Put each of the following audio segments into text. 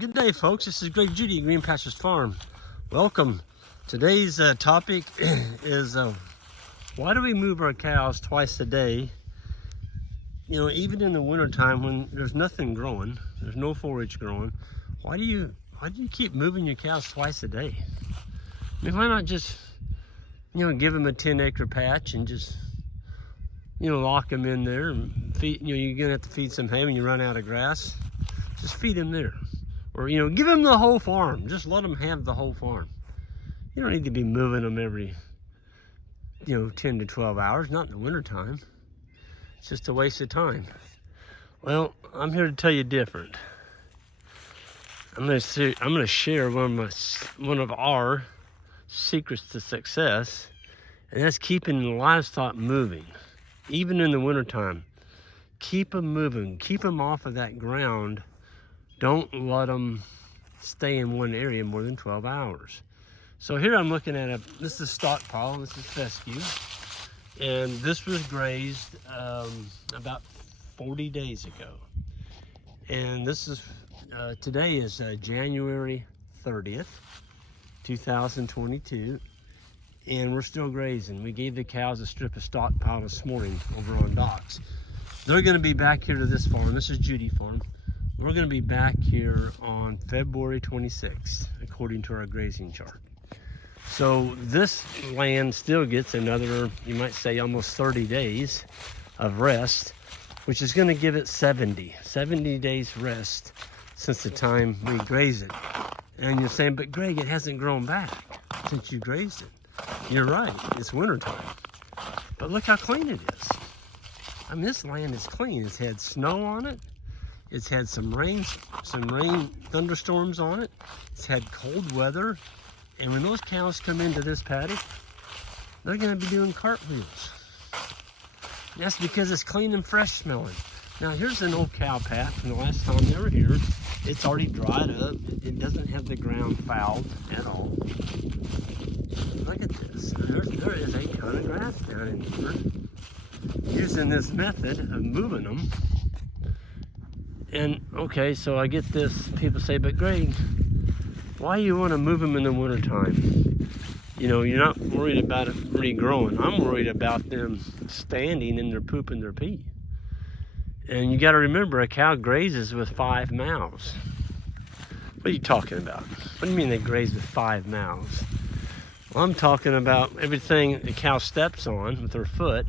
Good day, folks. This is Greg Judy at Green Pastures Farm. Welcome. Today's topic is why do we move our cows twice a day? You know, even in the wintertime when there's nothing growing, there's no forage growing, why do you keep moving your cows twice a day? I mean, why not just, give them a 10-acre patch and just, lock them in there and feed, you're gonna have to feed some hay when you run out of grass. Just feed them there. Or, give them the whole farm. Just let them have the whole farm. You don't need to be moving them every, 10 to 12 hours, not in the wintertime. It's just a waste of time. Well, I'm here to tell you different. I'm going to share one of our secrets to success, and that's keeping the livestock moving, even in the wintertime. Keep them moving. Keep them off of that ground. Don't let them stay in one area more than 12 hours. So here I'm looking at this is stockpile, this is fescue, and this was grazed about 40 days ago. And this is, today is January 30th, 2022, and we're still grazing. We gave the cows a strip of stockpile this morning over on docks. They're gonna be back here to this farm. This is Judy Farm. We're going to be back here on February 26th, according to our grazing chart. So this land still gets another, you might say, almost 30 days of rest, which is going to give it 70 days rest since the time we graze it. And you're saying, but Greg, it hasn't grown back since you grazed it. You're right, it's wintertime. But look how clean it is. I mean, this land is clean. It's had snow on it. It's had some rain, thunderstorms on it. It's had cold weather. And when those cows come into this paddock, they're gonna be doing cartwheels. And that's because it's clean and fresh smelling. Now here's an old cow path from the last time they were here. It's already dried up. It doesn't have the ground fouled at all. Look at this. There is a ton of grass down in here. Using this method of moving them. And okay, so I get this, people say, but Greg, why you want to move them in the wintertime? You're not worried about it regrowing. I'm worried about them standing and they're pooping their pee. And you got to remember, a cow grazes with 5 mouths. What are you talking about? What do you mean they graze with 5 mouths? Well, I'm talking about everything the cow steps on with her foot.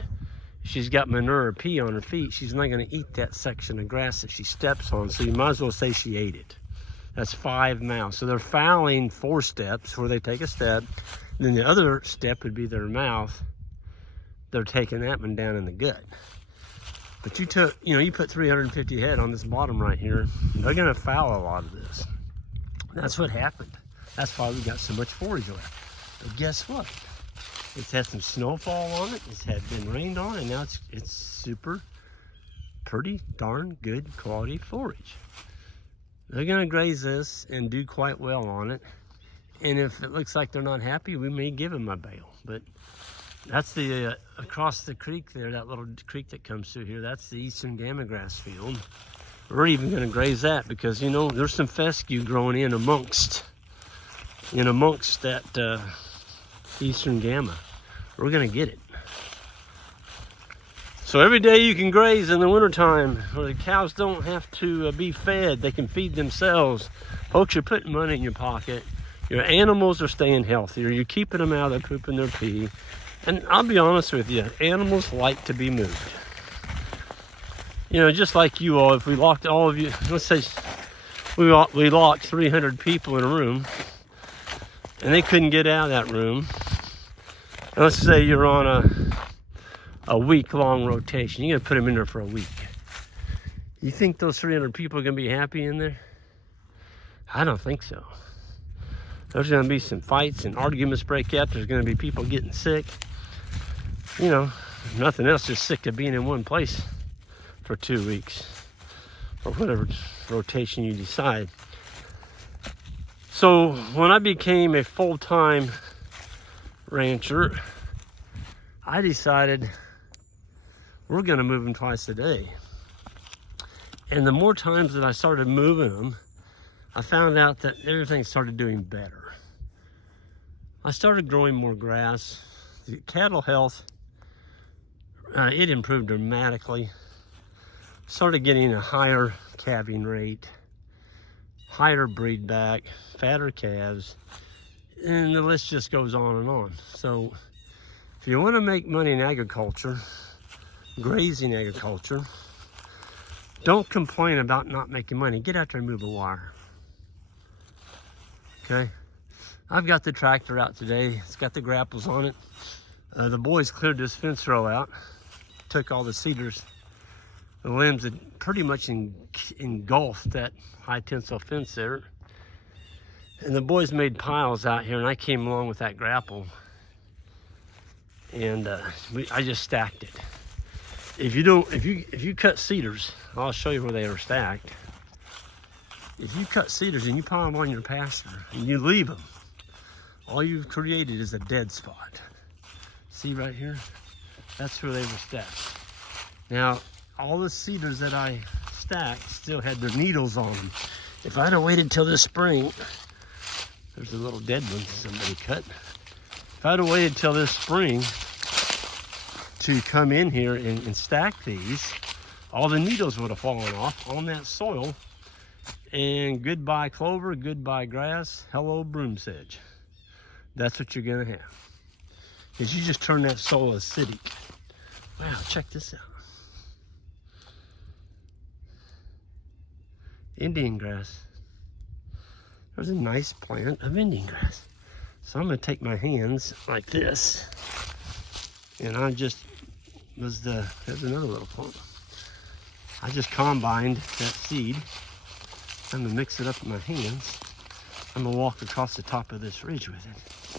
She's got manure or pee on her feet, she's not going to eat that section of grass that she steps on, so you might as well say she ate it. That's 5 mouths. So they're fouling 4 steps where they take a step, then the other step would be their mouth. They're taking that one down in the gut. But you put 350 head on this bottom right here, they're going to foul a lot of this. That's what happened. That's why we got so much forage left. But guess what? It's had some snowfall on it. It's had been rained on, and now it's super, pretty darn good quality forage. They're gonna graze this and do quite well on it. And if it looks like they're not happy, we may give them a bale. But that's the across the creek there, that little creek that comes through here. That's the eastern gamma grass field. We're even gonna graze that because there's some fescue growing in amongst that. Eastern gamma. We're gonna get it. So every day you can graze in the wintertime where the cows don't have to be fed. They can feed themselves. Folks, you're putting money in your pocket. Your animals are staying healthier. You're keeping them out of pooping their pee. And I'll be honest with you, animals like to be moved. Just like you all, if we locked all of you, let's say we locked 300 people in a room and they couldn't get out of that room. And let's say you're on a week-long rotation. You're gonna put them in there for a week. You think those 300 people are gonna be happy in there? I don't think so. There's gonna be some fights and arguments break out. There's gonna be people getting sick. Nothing else, just sick of being in one place for 2 weeks or whatever rotation you decide. So when I became a full-time rancher, I decided we're going to move them twice a day. And the more times that I started moving them, I found out that everything started doing better. I started growing more grass. The cattle health, it improved dramatically. Started getting a higher calving rate, higher breed back, fatter calves, and the list just goes on and on. So if you want to make money in agriculture, grazing agriculture, don't complain about not making money. Get out there and move a wire. Okay? I've got the tractor out today. It's got the grapples on it. The boys cleared this fence row out, took all the cedars, the limbs that pretty much engulfed that high tensile fence there. And the boys made piles out here, and I came along with that grapple, and I just stacked it. If you cut cedars, I'll show you where they are stacked. If you cut cedars and you pile them on your pasture and you leave them, all you've created is a dead spot. See right here? That's where they were stacked. Now, all the cedars that I stacked still had their needles on them. If I'd have waited till this spring, there's a little dead one somebody cut. If I'd have waited till this spring to come in here and stack these, all the needles would have fallen off on that soil. And goodbye clover, goodbye grass, hello broom sedge. That's what you're gonna have. Is you just turn that soil acidic. Wow, check this out. Indian grass. There's a nice plant of Indian grass. So I'm gonna take my hands like this, and I just there's another little plant. I just combined that seed. I'm gonna mix it up in my hands. I'm gonna walk across the top of this ridge with it,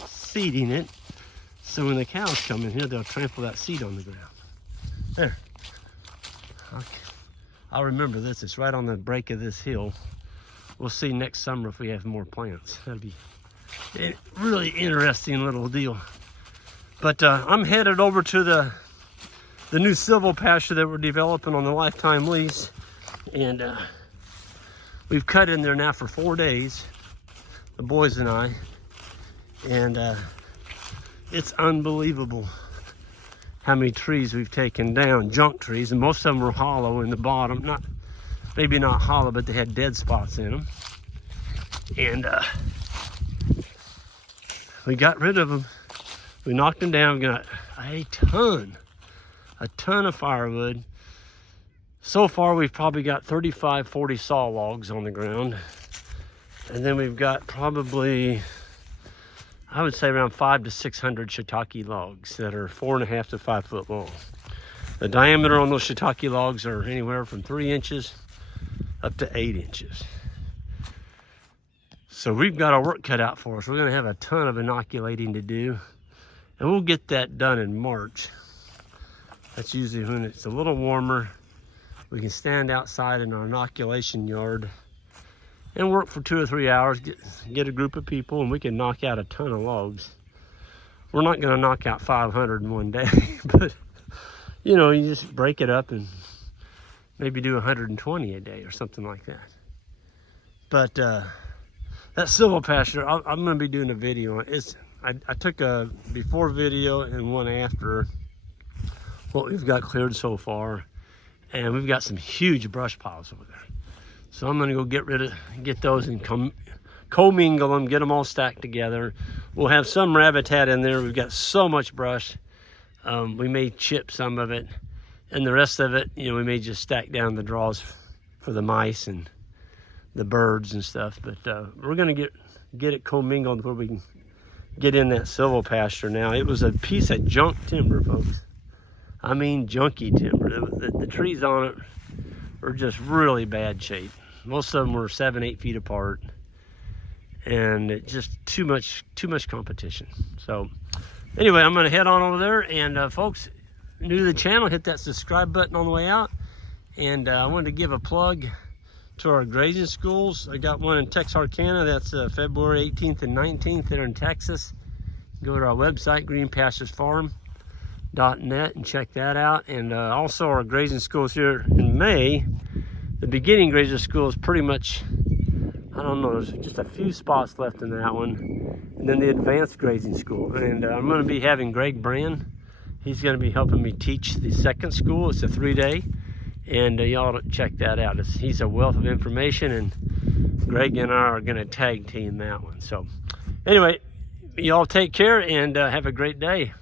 seeding it, so when the cows come in here, they'll trample that seed on the ground. There. Okay. I'll remember this. It's right on the break of this hill. We'll see next summer if we have more plants. That'll be a really interesting little deal. But I'm headed over to the new Silvopasture that we're developing on the lifetime lease, and we've cut in there now for 4 days, the boys and I, and it's unbelievable how many trees we've taken down, junk trees, and most of them were hollow in the bottom. Maybe not hollow, but they had dead spots in them. And we got rid of them. We knocked them down. We got a ton of firewood. So far, we've probably got 35, 40 saw logs on the ground. And then we've got probably, I would say, around 500 to 600 shiitake logs that are 4.5 to 5 foot long. The diameter on those shiitake logs are anywhere from 3 inches up to 8 inches. So we've got our work cut out for us. We're gonna have a ton of inoculating to do, and we'll get that done in March. That's usually when it's a little warmer. We can stand outside in our inoculation yard and work for 2 or 3 hours, get a group of people, and we can knock out a ton of logs. We're not gonna knock out 500 in one day, but you know, you just break it up and maybe do 120 a day or something like that. But that Silvopasture, I'm gonna be doing a video on it. I took a before video and one after what we've got cleared so far, and we've got some huge brush piles over there. So I'm gonna go get those and commingle them, get them all stacked together. We'll have some rabbit in there. We've got so much brush. We may chip some of it, and the rest of it, you know, we may just stack down the draws for the mice and the birds and stuff. But we're gonna get it commingled where we can get in that Silvopasture now. It was a piece of junk timber, folks. I mean junky timber. The trees on it were just really bad shape. Most of them were 7, 8 feet apart, and it just too much competition. So anyway, I'm gonna head on over there, and folks, new to the channel, hit that subscribe button on the way out. And I wanted to give a plug to our grazing schools. I got one in Texarkana. That's February 18th and 19th there in Texas. Go to our website, greenpasturesfarm.net, and check that out. And also our grazing schools here in May. The beginning grazing school is pretty much I don't know, there's just a few spots left in that one. And then the advanced grazing school. And I'm going to be having Greg Brand. He's going to be helping me teach the second school. It's a 3-day. And y'all check that out. He's a wealth of information. And Greg and I are going to tag team that one. So anyway, y'all take care and have a great day.